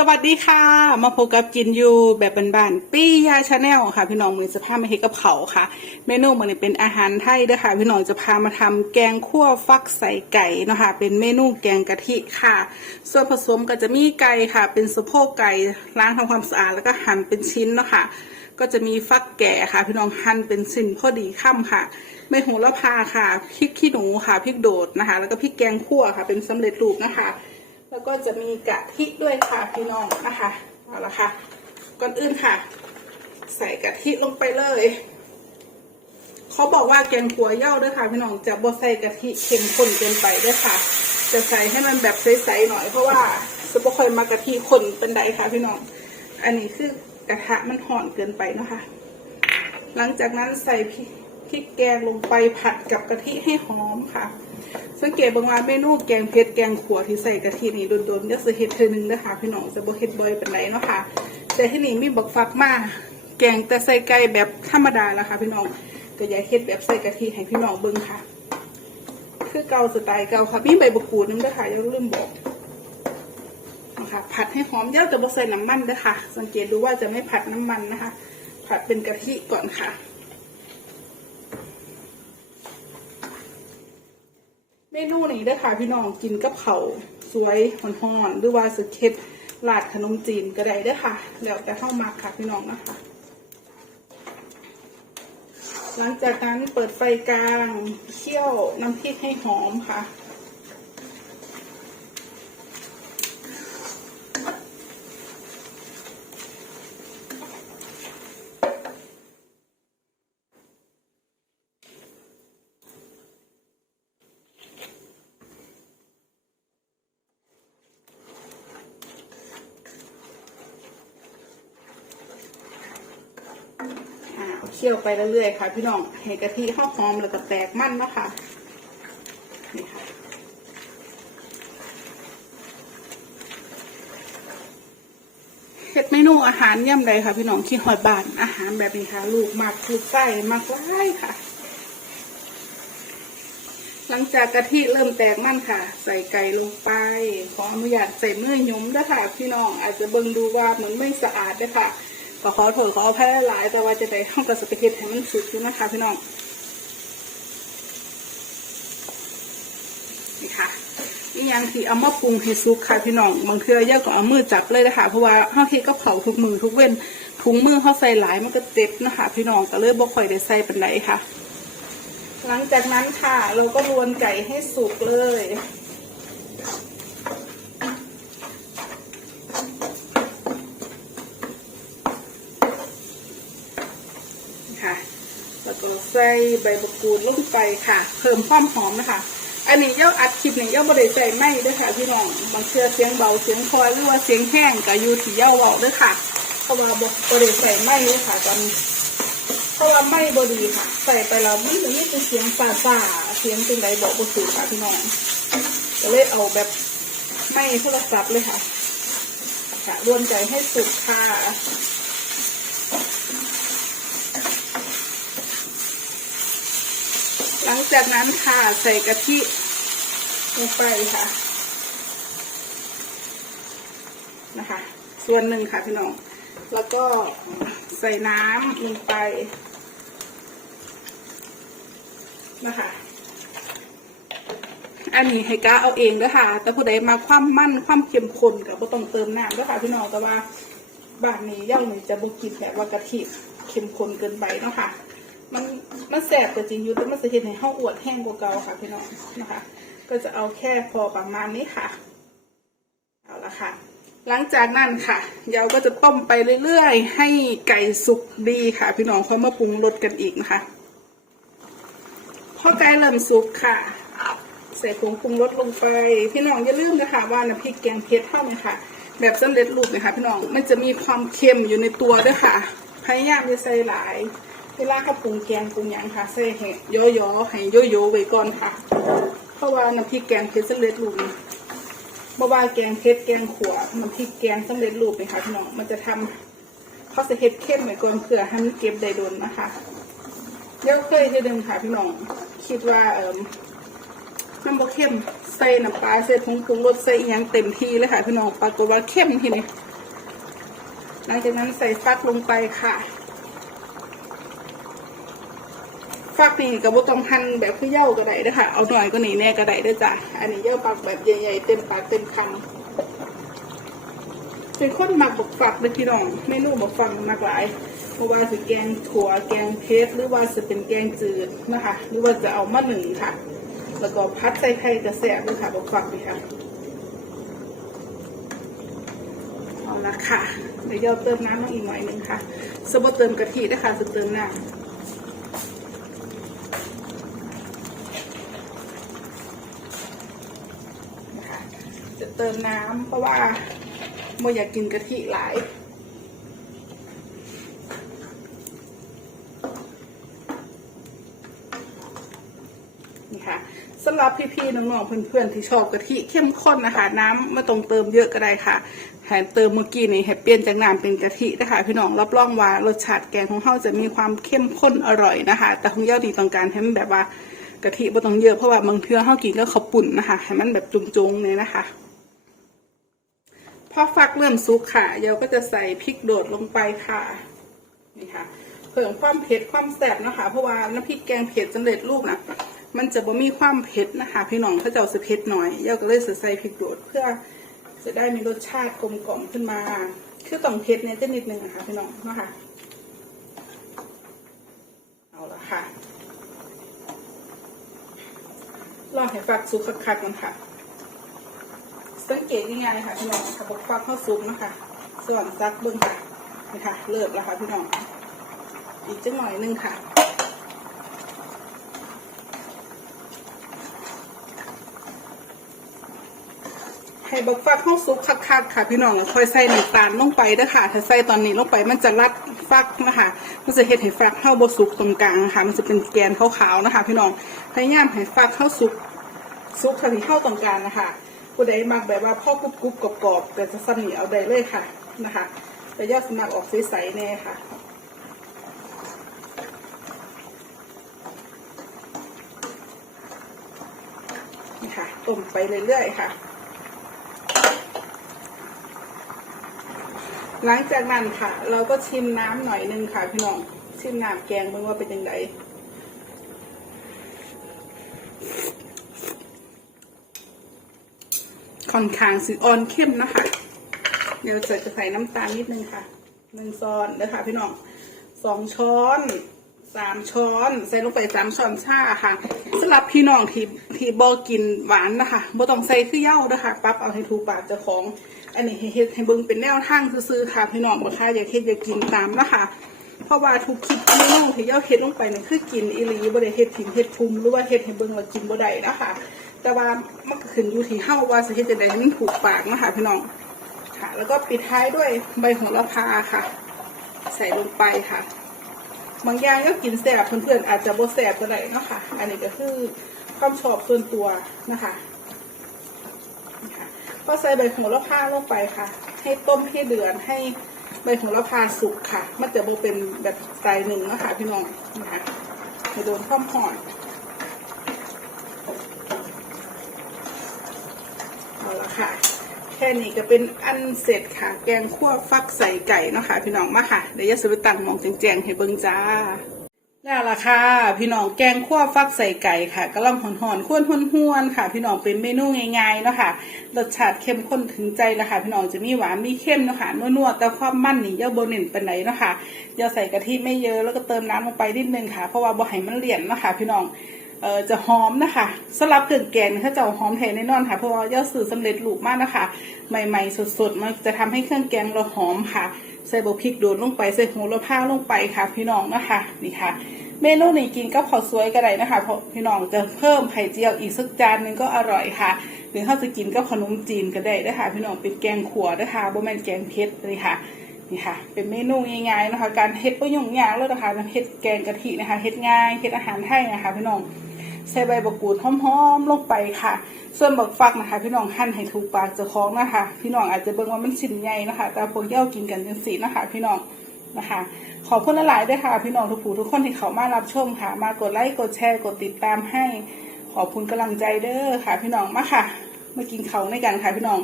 สวัสดีค่ะ มาพบกับกินยูแบบบานๆปี้ยาชาแนลค่ะ พี่น้องมือจะพามาเฮ็ดกับเขาค่ะ เมนูมันนี้เป็นอาหารไทยด้อค่ะ พี่น้องจะพามาทำแกงคั่วฟักใส่ไก่นะคะเป็นเมนูแกงกะทิค่ะ ส่วนผสมก็จะมีไก่ค่ะ เป็นสะโพกไก่ล้างทำความสะอาดแล้วก็หั่นเป็นชิ้นเนาะค่ะก็จะมีฟักแก่ค่ะ พี่น้องหั่นเป็นชิ้นพอดีค่ำค่ะไม่โหระพาค่ะพริกขี้หนูค่ะพริกโดดนะคะ แล้วก็พริกแกงคั่วค่ะ เป็นสำเร็จรูปนะคะ แล้วก็จะมีกะทิด้วยค่ะพี่น้องนะคะเอาละค่ะก่อนอื่นค่ะ ใส่กะทิลงไปเลย เขาบอกว่าแกงขัวเย้าด้วยค่ะพี่น้องจะบ่ใส่กะทิเข้มข้นเกินไปด้วยค่ะ จะใส่ให้มันแบบใสๆหน่อยเพราะว่าซุปเปอร์คอยมากะทิข้นเป็นไดค่ะพี่น้อง อันนี้คือกระทะมันห่อนเกินไปนะคะ หลังจากนั้นใส่พริกแกงลงไปผัดกับกะทิให้หอมค่ะ สังเกตบางว่าเมนูแกงเผ็ดแกงขัวที่ใส่กะทินี่โดนๆจะสิเฮ็ดเธอหนึงนะคะพี่น้องจะบ่เฮ็ดบ่อยเป็นไรเนาะค่ะแต่ที่นี่มีบักฟักมาแกงแต่ใส่ไก่แบบธรรมดาแล้วค่ะพี่น้องก็อย่าเฮ็ดแบบใส่กะทิให้พี่น้องเบิ่งค่ะ คือเกาสไตล์เกาค่ะมีใบบักกูดนึงด้วยค่ะอย่าลืมบอกนะคะผัดให้หอมเยอะแต่บ่ใส่น้ำมันด้วยค่ะ สังเกตดูว่าจะไม่ผัดน้ำมันนะคะ ผัดเป็นกะทิก่อนค่ะ มนูนี้ได้ค่ะพี่น้องกินกับเขาสวยหอนๆหรือว่าสุเค็ดลาดขนมจีนก็ได้ได้ค่ะ แล้วแต่เข้ามาค่ะพี่น้องนะคะ หลังจากนั้นเปิดไฟกลางเคี่ยวน้ำพริกให้หอมค่ะ อ่า เคี่ยวไปเรื่อยๆค่ะ พี่น้องให้กะทิหอมหอมแล้วก็แตกมันนะคะนี่ค่ะเฮ็ดเมนูอาหารย่ำใดค่ะ พี่น้องขี้หอยบานอาหารแบบนี้ค่ะ ลูกมากลูกไส้มากไล่ค่ะ หลังจากกะทิเริ่มแตกมันค่ะ ใส่ไก่ลงไป ขออนุญาตใส่เนื้อหยุ้มด้วยค่ะ พี่น้องอาจจะเบิ่งดูว่าเหมือนไม่สะอาดด้วยค่ะ ก็ขอโทษขออภัยหลาย แต่ว่าจะได้ห้องกระสเปเฮ็ดให้มันสุดอยู่นะคะพี่น้องนี่ค่ะนี่ยังที่เอามาปรุงให้สุกค่ะพี่น้องบางเทื่อยากก็เอามือจับเลยนะคะเพราะว่าห้าเฮ็ดก็เผาทุกมือทุกเว้นถุงมือเขาใส่หลายมันก็เจ็บนะคะ พี่น้องก็เลยบ่ค่อยได้ใส่เป็นไรค่ะ หลังจากนั้นค่ะ เราก็รวนไก่ให้สุกเลย ค่ะ แล้วก็ใส่ใบมะกรูดลงไปค่ะ เพิ่มความหอมนะคะ อันนี้ย่าอัดคลิปนี่ย่าบริใส่ไม่ด้วยค่ะพี่น้องบางเชื่อเสียงเบาเสียงคอยหรือว่าเสียงแห้งกับยูที่ย่าเบาด้วยค่ะเพราะว่าบริใส่ไม่ด้วยค่ะตอนเพราะว่าไม่บดีค่ะ ใส่ไปแล้วมันจะมีแต่เสียงป่าป่าเสียงเป็นไรบอกบุสูค่ะพี่น้องก็เลยเอาแบบไม่โทรศัพท์เลยค่ะค่ะรวนใจให้สุดค่ะ หลังจากนั้นค่ะใส่กะทิลงไปค่ะ นะคะ ส่วนหนึ่งค่ะพี่น้อง แล้วก็ใส่น้ำลงไป นะคะ อันนี้ให้ก้าเอาเองด้วยค่ะ แต่ผู้ใดมาความมั่นความเข้มข้นก็บ่ต้องเติมน้ำด้วยค่ะพี่น้องแต่ว่าบ้านนี้ย่างนี่จะบ่กินแบบว่ากะทิเข้มข้นเกินไปเนาะค่ะ มันมันแสบแต่จริงอยู่แต่มันจะเห็นให้ห้าอวดแห้งกว่าเก่าค่ะพี่น้องนะคะ ก็จะเอาแค่พอประมาณนี้ค่ะ เอาละค่ะ หลังจากนั้นค่ะเราก็จะต้มไปเรื่อยๆ ให้ไก่สุกดีค่ะ พี่น้องค่อยมาปรุงรสกันอีกนะคะพอไก่เริ่มสุกค่ะ ใส่ผงปรุงรสลงไป พี่น้องอย่าลืมนะคะว่าน้ำพริกแกงเผ็ดเท่านี้ค่ะ แบบสำเร็จรูปนะคะพี่น้องมันจะมีความเค็มอยู่ในตัวด้วยค่ะพยายามจะใส่หลาย เวลาเขาปรุงแกงปรุงหยังค่ะใส่ให้ย่อๆให้ย่อๆไว้ก่อนค่ะ เพราะว่าน้ำพริกแกงเผ็ดสำเร็จรูปบ่ว่าแกงเผ็ดแกงขวน้ำพริกแกงสำเร็จรูปนี่ค่ะพี่น้องมันจะทำเขาจะเฮ็ดเข้มไว้ก่อนเพื่อให้มันเก็บได้ดนนะคะเดี๋ยวเคยจะดึงค่ะพี่น้องคิดว่าเอ่มน้ำบะเข้มใส่น้ำปลาใส่ผงปรุงรสใส่อหยังเต็มที่เลยค่ะพี่น้องปรากฏว่าเข้มทีนี้หลังจากนั้นใส่ฟักลงไปค่ะ ฟักนี่กับบุต้องหั่นแบบคือเย่าก็ได้เด้วยค่ะ เอาหน่อยก็หนีแน่ก็ได้เด้วยจ้ะ อันนี้เย่าปักแบบใหญ่ๆเต็มปากเต็มคำเป็นคนหมักบกฝักเลยพี่น้องเมนูบกฝักมากหลายเพราะว่าจะแกงถั่วแกงเพชรหรือว่าจะเป็นแกงจืดนะคะ หรือว่าจะเอามาหนึ่งค่ะ แล้วก็พัดใส่ไข่กระแสด้วยค่ะบกฝักนี่ค่ะเอาละค่ะเดี๋ยวเราเติมน้ำลงอีกหน่อยหนึงค่ะสมมติเติมกะทินะคะจะเติมน้ำนะคะ จะเติมน้ำเพราะว่าโมอยากกินกะทิหลายนี่ค่ะสำหรับพี่ๆน้องๆเพื่อนๆที่ชอบกะทิเข้มข้นนะคะ น้ำไม่ต้องเติมเยอะก็ได้ค่ะแถมเติมเมื่อกี้นี่ให้เปลี่ยนจากน้ำเป็นกะทินะคะพี่น้องรับรองว่ารสชาติแกงของเราจะมีความเข้มข้นอร่อยนะคะ แต่ของเย้าดีต้องการให้มันแบบว่ากะทิไม่ต้องเยอะเพราะว่าบางเทื่อเรากินก็ข้าวปุ่นนะคะให้มันแบบจุงๆเลยนะคะ พอฟักเริ่มสุกค่ะเย้าก็จะใส่พริกโดดลงไปค่ะนี่ค่ะเพิ่มความเผ็ดความแซ่บนะคะ เพราะว่าน้ำพริกแกงเผ็ดสำเร็จรูปนะมันจะบ่มีความเผ็ดนะคะ พี่น้องเขาจะเอาสเผ็ดหน่อยเย้าก็เลยใส่พริกโดดเพื่อจะได้มีรสชาติกลมกล่อมขึ้นมาคือต้องเผ็ดเนี่ยจะนิดนึงนะคะพี่น้องนะคะเอาละค่ะลอให้ฟักสุกคักๆกันค่ะ สังเกตง่ายๆค่ะพี่น้องกระบอกฟักเข้าซุปนะคะ ส่วนซักเบิ้งค่ะนี่ค่ะเลิศแล้วค่ะพี่น้องอีกจังหน่อยหนึงค่ะให้บักฟักข้าซุปคักๆค่ะ พี่น้องค่อยใส่น้ำตาลลงไปเด้อค่ะ ถ้าใส่ตอนนี้ลงไปมันจะรัดฟักนะคะมันจะเห็ดให้ฟักข้าบสุกตรงกลางนะคะมันจะเป็นแกนขาวๆนะคะ พี่น้องพยายามให้ฟักข้าซุปซุปทะเลเข้าตรงกลางนะคะ ผู้ใดมักแบบว่าพ่อกรุบกรุบกรอบๆแต่จะสนิเอาได้เลยค่ะนะคะแต่ยอดสมัครออกใสๆแน่ค่ะนี่ค่ะต้มไปเรื่อยๆค่ะ หลังจากนั้นค่ะ เราก็ชิมน้ำหน่อยนึงค่ะพี่น้อง ชิมน้ำแกงเบิ่งว่าเป็นยังไง ค่อนข้างสีอ่อนเข้มนะคะ เดี๋ยวจะจะใส่น้ำตาลนิดนึงค่ะหนึ่งช้อนเด้อค่ะพี่น้องสองช้อนสามช้อนใส่ลงไปสามช้อนชาค่ะสำหรับพี่น้องที่ที่บอกินหวานนะคะบ่ต้องใส่คือเหย้านะคะปรับเอาให้ถูกปากเจ้าของ อันนี้ให้เฮ็ดให้เบิ่งเป็นแนวทางซื่อๆค่ะ พี่น้องบ่ค่าอย่าเฮ็ดอย่ากินตามนะคะ เพราะว่าทุกคลิปที่น้องที่เหย้าเฮ็ดลงไปนี่คือกินอีหลีบ่ได้เฮ็ดถิ่มเฮ็ดภูมิหรือว่าเฮ็ดให้เบิ่งว่ากินบ่ได้นะคะ แต่ว่ามันก็ขึ้นอยู่ที่เฮาว่าสิเฮ็ดจังไดให้มันถูกปากนะคะพี่น้องค่ะ แล้วก็ปิดท้ายด้วยใบโหระพาค่ะ ใส่ลงไปค่ะ บางอย่างก็กินแสบเพื่อนๆอาจจะบ่แสบก็ได้เนาะค่ะ อันนี้ก็คือความชอบส่วนตัวนะคะนี่ค่ะพอใส่ใบโหระพาลงไปค่ะ ให้ต้มให้เดือดให้ใบโหระพาสุกค่ะ มันจะบ่เป็นแบบสไตล์หนึ่งนะคะพี่น้องนะคะให้โดนความหอนเอาละ ค่ะ แค่นี้ก็เป็นอันเสร็จค่ะ แกงคั่วฟักใส่ไก่เนาะค่ะ พี่น้องมาค่ะเดี๋ยวยาสวิตังมองแจงๆให้เบิ่งจ้าแล้วล่ะค่ะ พี่น้องแกงคั่วฟักใส่ไก่ค่ะกำลังหอนๆข้วนห้วนๆค่ะ พี่น้องเป็นเมนูง่ายๆเนาะค่ะรสชาติเข้มข้นถึงใจแล้วค่ะ พี่น้องจะมีหวานมีเข้มเนาะค่ะนัวๆแต่ความมันนี่ย่าโบเน่นปานไหนเนาะค่ะอย่าใส่กะทิไม่เยอะแล้วก็เติมน้ำลงไปนิดนึงค่ะ เพราะว่าบ่ให้มันเหลี่ยนเนาะค่ะ พี่น้อง เอ่อจะหอมนะคะสลับเครื่องแกงถ้าจะหอมแทนแน่นอนค่ะ เพราะว่าย่าสื่อสำเร็จรูปมากนะคะ ใหม่ๆสดๆมันจะทำให้เครื่องแกงเราหอมค่ะ ใส่บะพริกโดดลงไปใส่โหระพาลงไปค่ะ พี่น้องนะคะนี่ค่ะ เมนูนี้กินกับข้าวสวยก็ได้นะคะเพราะพี่น้องจะเพิ่มไข่เจียวอีกสักจานหนึงก็อร่อยค่ะหรือถ้าจะกินกับขนมจีนก็ได้นะคะพี่น้องเป็นแกงขัวนะคะบ่แม่นแกงเผ็ดเลยค่ะนี่ค่ะ เป็นเมนูง่ายๆนะคะ การเฮ็ดก็ยุ่งยากเลยนะคะเฮ็ดแกงกะทินะคะ เฮ็ดง่าย เฮ็ดอาหารไทยนะคะพี่น้อง ใส่ใบบักกูดหอมๆลงไปค่ะ ส่วนบักฟักนะคะ พี่น้องหั่นให้ถูกปากเจ้าของนะคะ พี่น้องอาจจะเบิ่งว่ามันชิ้นใหญ่นะคะ แต่พวกเย้ากินกันจังสีนะคะ พี่น้องนะคะ ขอบคุณหลายๆด้วยค่ะ พี่น้องทุกผู้ทุกคนที่เขามารับชมค่ะ มากดไลค์กดแชร์กดติดตามให้ ขอบคุณกำลังใจเด้อค่ะ พี่น้องมาค่ะมากินเขาวในกันค่ะพี่น้อง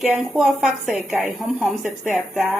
แกงคั่วฟักใส่ไก่หอมๆแซ่บๆจ้า